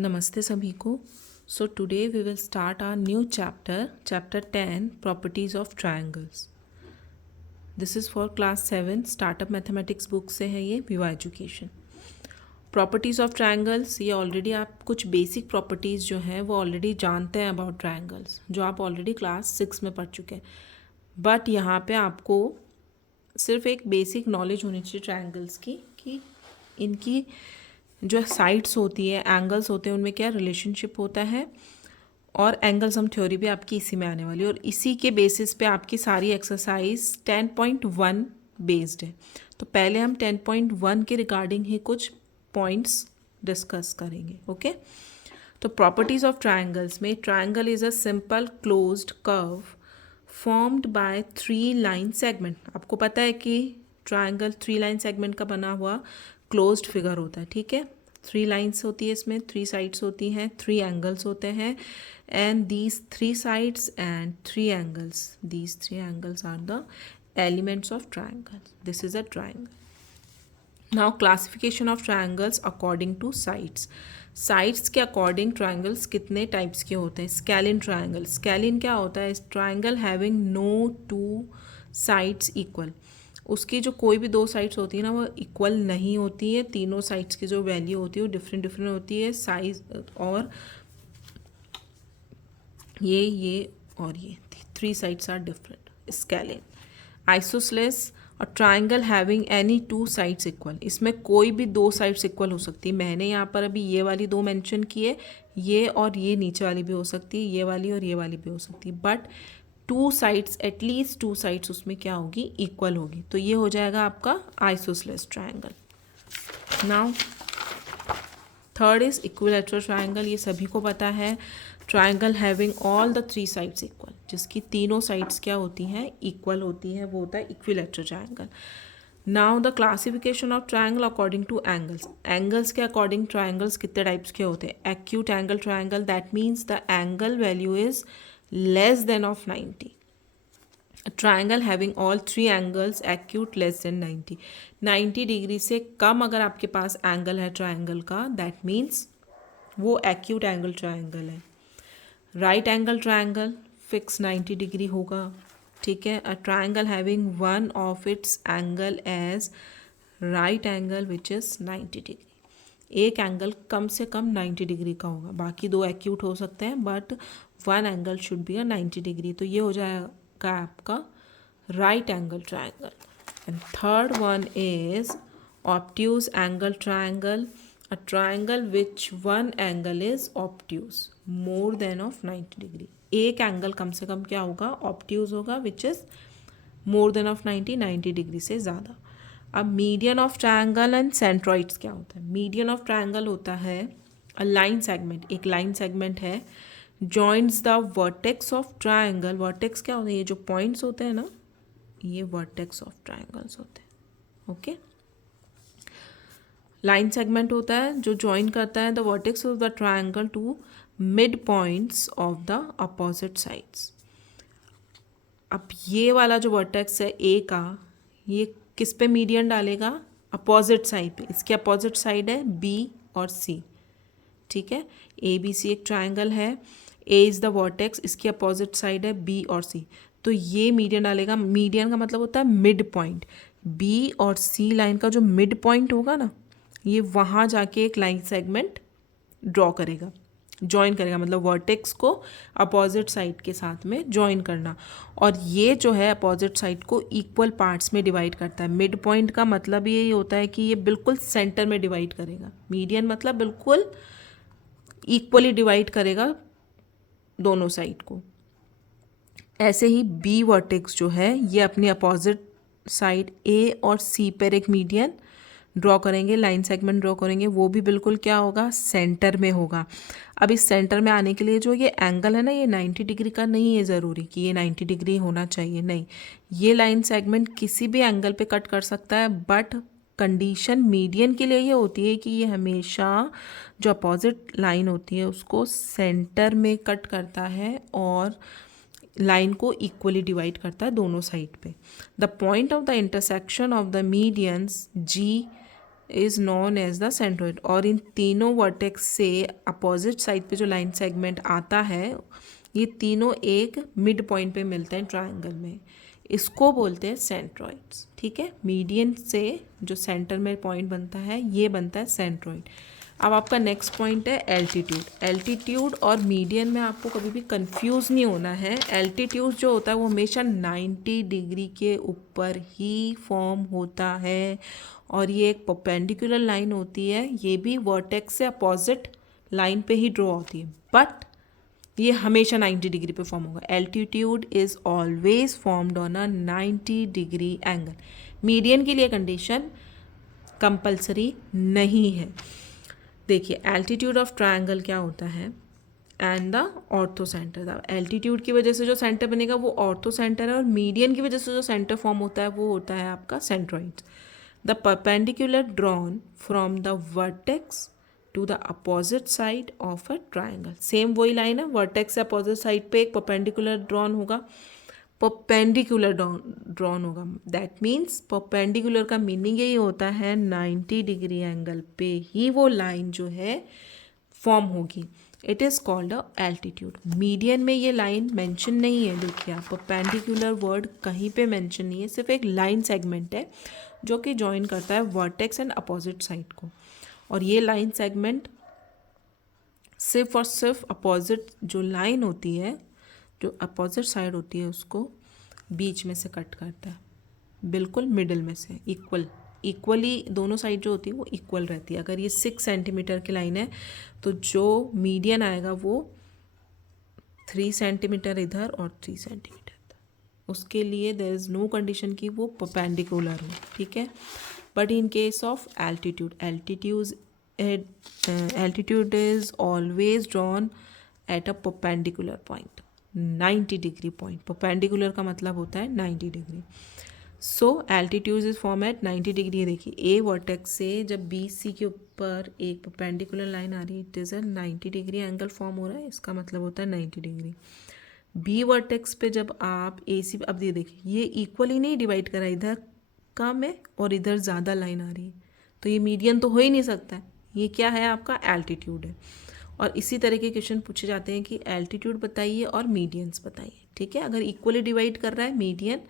नमस्ते सभी को. So today we will start our new chapter 10 properties of triangles. This is for class 7 startup mathematics book से है ये Viva education. Properties of triangles, ये already आप कुछ बेसिक प्रॉपर्टीज़ जो हैं वो ऑलरेडी जानते हैं अबाउट ट्रायंगल्स, जो आप ऑलरेडी क्लास 6 में पढ़ चुके हैं. बट यहाँ पे आपको सिर्फ एक बेसिक नॉलेज होनी चाहिए ट्रायंगल्स की कि इनकी जो साइड्स होती है, एंगल्स होते हैं, उनमें क्या रिलेशनशिप होता है. और एंगल सम थ्योरी भी आपकी इसी में आने वाली है और इसी के बेसिस पे आपकी सारी एक्सरसाइज 10.1 बेस्ड है. तो पहले हम 10.1 के रिगार्डिंग ही कुछ पॉइंट्स डिस्कस करेंगे. ओके. तो प्रॉपर्टीज़ ऑफ ट्रायंगल्स में, triangle is a simple closed curve formed by 3 line segment. आपको पता है कि ट्रायंगल 3 लाइन सेगमेंट का बना हुआ क्लोज्ड फिगर होता है. ठीक है. 3 लाइन्स होती है इसमें, 3 साइड्स होती हैं, 3 एंगल्स होते हैं. And these 3 sides and 3 angles, these 3 angles are the elements of triangle. This is a triangle. Now classification of triangles according to sides. Sides के अकॉर्डिंग ट्रायंगल्स कितने टाइप्स के होते हैं. Scalene triangle. स्केलिन क्या होता है. Triangle having no two sides equal. उसकी जो कोई भी 2 साइड्स होती है ना, वो इक्वल नहीं होती है. तीनों साइड्स की जो वैल्यू होती है वो डिफरेंट डिफरेंट होती है साइज. और ये और ये 3 sides are different. Scalene. Isosceles. और triangle having any 2 sides equal. इसमें कोई भी 2 साइड्स इक्वल हो सकती है. मैंने यहाँ पर अभी ये वाली 2 मेंशन किए, ये और ये नीचे वाली भी हो सकती है, ये वाली और ये वाली भी हो सकती है. बट 2 साइड्स, एटलीस्ट 2 साइड्स उसमें क्या होगी, इक्वल होगी. तो ये हो जाएगा आपका isosceles triangle. Now third is equilateral triangle. ये सभी को पता है. Triangle having all the 3 sides equal, जिसकी तीनों साइड्स क्या होती हैं, इक्वल होती हैं, वो होता है equilateral triangle. Now the classification of triangle according two angles. Angles के अकॉर्डिंग ट्रायंगल्स कितने टाइप्स के होते हैं. Acute angle triangle, that means the angle value is less than of 90. A triangle having all 3 angles acute less than 90. 90 degree से कम अगर आपके पास एंगल है ट्रायंगल का, दैट मीन्स वो एक्यूट एंगल ट्रायंगल है. Right angle triangle fix 90 degree होगा. ठीक है. A triangle having one of its angle as right angle which is 90 degree. एक एंगल कम से कम 90 डिग्री का होगा. बाकी 2 एक्यूट हो सकते हैं, but one angle should be a 90 degree. तो ये हो जाएगा आपका right angle triangle. And third one is obtuse angle triangle. A triangle which one angle is obtuse more than of 90 degree. एक एंगल कम से कम क्या होगा, ऑब्ट्यूज होगा, which is more than of 90 degree से ज़्यादा. अब median of triangle and centroids क्या होता है. मीडियन ऑफ ट्रायंगल होता है अ लाइन सेगमेंट. एक लाइन सेगमेंट है, joints the vertex of triangle. Vertex क्या होते हैं, ये जो पॉइंट्स होते हैं ना, ये वर्टेक्स ऑफ ट्रायंगल्स होते हैं. ओके. लाइन सेगमेंट होता है जो जॉइन करता है the vertex of the triangle to mid points of the opposite sides. अब ये वाला जो वर्टेक्स है ए का, ये किस पे मीडियन डालेगा, अपोजिट साइड पे. इसके अपोजिट साइड है बी और सी. ठीक है. ए बी सी एक ट्रायंगल है. ए इज़ द वर्टेक्स, इसकी अपोजिट साइड है बी और सी. तो ये मीडियन डालेगा. मीडियन का मतलब होता है मिड पॉइंट. बी और सी लाइन का जो मिड पॉइंट होगा ना, ये वहाँ जाके एक लाइन सेगमेंट ड्रॉ करेगा, जॉइन करेगा. मतलब वर्टेक्स को अपोजिट साइड के साथ में जॉइन करना. और ये जो है अपोजिट साइड को इक्वल पार्ट्स में डिवाइड करता है. मिड पॉइंट का मतलब यही होता है कि ये बिल्कुल सेंटर में डिवाइड करेगा. मीडियन मतलब बिल्कुल इक्वली डिवाइड करेगा दोनों साइड को. ऐसे ही बी वर्टेक्स जो है, ये अपनी अपोजिट साइड ए और सी पर एक मीडियन ड्रॉ करेंगे, लाइन सेगमेंट ड्रॉ करेंगे. वो भी बिल्कुल क्या होगा, सेंटर में होगा. अब इस सेंटर में आने के लिए जो ये एंगल है ना, ये 90 डिग्री का नहीं है ज़रूरी कि ये 90 डिग्री होना चाहिए. नहीं, ये लाइन सेगमेंट किसी भी एंगल पे कट कर सकता है. बट कंडीशन मीडियन के लिए ये होती है कि ये हमेशा जो अपोजिट लाइन होती है उसको सेंटर में कट करता है और लाइन को इक्वली डिवाइड करता है दोनों साइड पे. The point of the intersection of the medians G is known as the centroid. और इन तीनों वर्टेक्स से अपोजिट साइड पे जो लाइन सेगमेंट आता है, ये तीनों एक मिड पॉइंट पे मिलते हैं ट्रायंगल में, इसको बोलते हैं सेंट्रॉइड्स। ठीक है, मीडियन से जो सेंटर में पॉइंट बनता है ये बनता है सेंट्रॉइड। अब आपका नेक्स्ट पॉइंट है एल्टीट्यूड। एल्टीट्यूड और मीडियन में आपको कभी भी कंफ्यूज नहीं होना है। एल्टीट्यूड जो होता है वो हमेशा 90 डिग्री के ऊपर ही फॉर्म होता है, और ये एक परपेंडिकुलर लाइन होती है, ये भी वर्टेक्स से अपोजिट लाइन पे ही ड्रॉ होती है, बट ये हमेशा 90 डिग्री पे फॉर्म होगा। Altitude is always formed on a 90 degree angle. Median के लिए कंडीशन कंपलसरी नहीं है। देखिए एल्टीट्यूड ऑफ ट्रायंगल क्या होता है, and the ortho centre. Altitude की वजह से जो सेंटर बनेगा वो ऑर्थो सेंटर है, और मीडियन की वजह से जो सेंटर फॉर्म होता है वो होता है आपका centroid. The perpendicular drawn from the vertex to the opposite side of a triangle. Same वही लाइन है, वर्टेक्स से अपोजिट साइड पे एक परपेंडिकुलर ड्रॉन होगा, परपेंडिकुलर ड्रॉन होगा। दैट मीन्स परपेंडिकुलर का मीनिंग यही होता है 90 डिग्री एंगल पे ही वो लाइन जो है फॉर्म होगी। It is called a altitude. Median में ये लाइन मेंशन नहीं है, देखिए आप, परपेंडिकुलर वर्ड कहीं पे मेंशन नहीं है, सिर्फ एक लाइन सेगमेंट है जो कि जॉइन करता है वर्टेक्स एंड अपोजिट साइड को। और ये लाइन सेगमेंट सिर्फ और सिर्फ अपोजिट जो लाइन होती है, जो अपोजिट साइड होती है, उसको बीच में से कट करता है, बिल्कुल मिडिल में से इक्वली दोनों साइड जो होती है वो इक्वल रहती है। अगर ये 6 सेंटीमीटर की लाइन है तो जो मीडियन आएगा वो 3 सेंटीमीटर इधर और 3 सेंटीमीटर इधर, उसके लिए देयर इज़ नो कंडीशन कि वो परपेंडिकुलर हो। ठीक है, but in case of altitude is always drawn at a perpendicular point, 90 degree point. Perpendicular का मतलब होता है 90 degree. So altitude is form at 90 degree. देखिए ए वर्टेक्स से जब BC के ऊपर एक परपेंडिकुलर लाइन आ रही है, it is a 90 degree angle form हो रहा है, इसका मतलब होता है 90 डिग्री। बी वर्टेक्स पे जब आप AC, अब ये देखिए ये इक्वली नहीं डिवाइड करा, इधर कम है और इधर ज़्यादा लाइन आ रही है, तो ये मीडियन तो हो ही नहीं सकता है, ये क्या है आपका एल्टीट्यूड है। और इसी तरह के क्वेश्चन पूछे जाते हैं कि एल्टीट्यूड बताइए और मीडियंस बताइए। ठीक है, अगर इक्वली डिवाइड कर रहा है मीडियन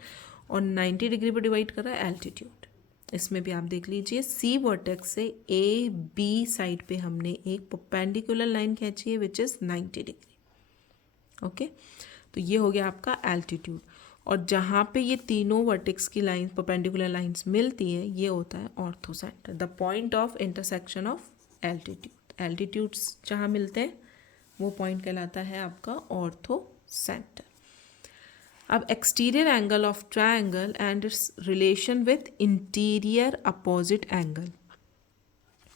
और 90 डिग्री पर डिवाइड कर रहा है एल्टीट्यूड। इसमें भी आप देख लीजिए, सी वर्टेक्स से AB साइड पे हमने एक परपेंडिकुलर लाइन खींची है विच इज़ 90 डिग्री। ओके, तो ये हो गया आपका एल्टीट्यूड। और जहाँ पे ये तीनों वर्टेक्स की लाइन परपेंडिकुलर लाइंस मिलती है, ये होता है ortho centre, the point of intersection of altitude. Altitudes जहाँ मिलते हैं वो पॉइंट कहलाता है आपका ऑर्थो सेंटर। अब exterior angle of triangle and it's relation with interior opposite angle.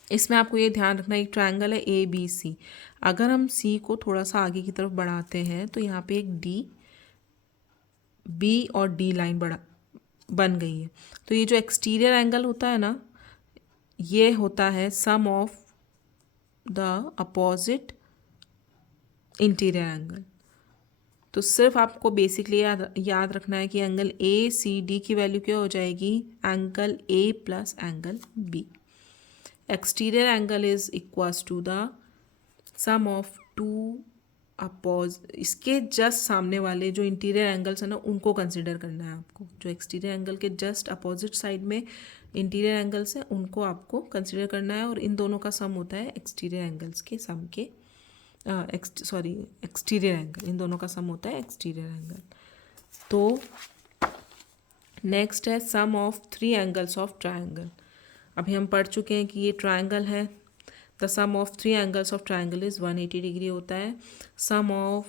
इसमें आपको ये ध्यान रखना, एक ट्रायंगल है ABC, अगर हम C को थोड़ा सा आगे की तरफ बढ़ाते हैं तो यहाँ पे एक B और D लाइन बन गई है। तो ये जो एक्सटीरियर एंगल होता है ना, ये होता है sum of the opposite interior angle. तो सिर्फ आपको बेसिकली याद रखना है कि एंगल ACD की वैल्यू क्या हो जाएगी, angle A plus angle B। Exterior angle is equals to the sum of two इसके जस्ट सामने वाले जो इंटीरियर एंगल्स है ना, उनको कंसिडर करना है आपको। जो एक्सटीरियर एंगल के जस्ट अपोजिट साइड में इंटीरियर एंगल्स हैं उनको आपको कंसिडर करना है, और इन दोनों का सम होता है एक्सटीरियर एंगल्स के सम के एक्सटीरियर एंगल, इन दोनों का सम होता है एक्सटीरियर एंगल। तो नेक्स्ट है sum of 3 angles of triangle. अभी हम पढ़ चुके हैं कि ये ट्रायंगल है, the sum of 3 angles of triangle is 180 degree होता है। Sum of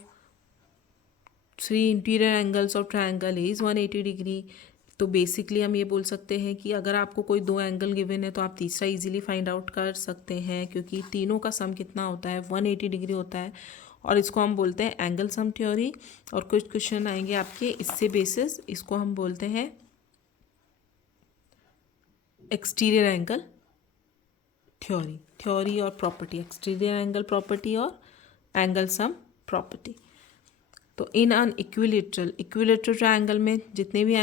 3 interior angles of triangle is 180 degree. तो बेसिकली हम ये बोल सकते हैं कि अगर आपको कोई 2 एंगल गिवन है तो आप तीसरा इजीली फाइंड आउट कर सकते हैं, क्योंकि तीनों का सम कितना होता है, 180 डिग्री होता है, और इसको हम बोलते हैं एंगल सम थ्योरी। और कुछ क्वेश्चन आएंगे आपके इससे बेसिस, इसको हम बोलते हैं एक्सटीरियर एंगल थ्योरी और प्रॉपर्टी, एक्सटीरियर एंगल प्रॉपर्टी और एंगल सम प्रॉपर्टी। तो इन अन इक्विलेटरल ट्रायंगल में जितने भी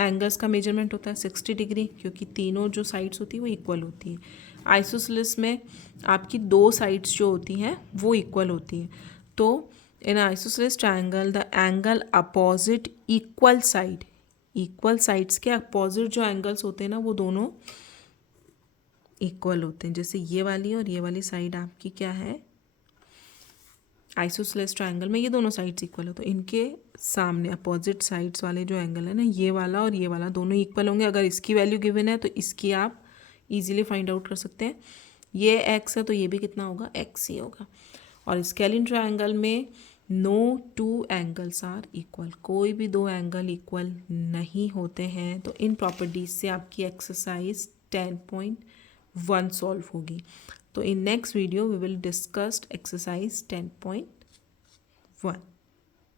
एंगल्स का मेजरमेंट होता है 60 डिग्री, क्योंकि तीनों जो साइड्स होती है वो इक्वल होती है। आइसोसेलेस में आपकी दो साइड्स जो होती हैं वो इक्वल होती हैं। तो in isosceles triangle the angle opposite equal side, equal sides के अपोजिट जो एंगल्स होते हैं ना वो दोनों इक्वल होते हैं। जैसे ये वाली और ये वाली साइड आपकी क्या है, आइसोसेलेस ट्रायंगल में ये दोनों साइड्स इक्वल है, तो इनके सामने अपोजिट साइड्स वाले जो एंगल है ना, ये वाला और ये वाला दोनों इक्वल होंगे। अगर इसकी वैल्यू गिवन है तो इसकी आप इजीली फाइंड आउट कर सकते हैं। ये x है तो ये भी कितना होगा, x ही होगा। और स्केलिन ट्रायंगल में no two angles are equal, कोई भी दो एंगल इक्वल नहीं होते हैं। तो इन प्रॉपर्टीज से आपकी एक्सरसाइज 10.1 सॉल्व होगी। तो in next video we will discuss exercise 10.1.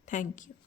Thank you.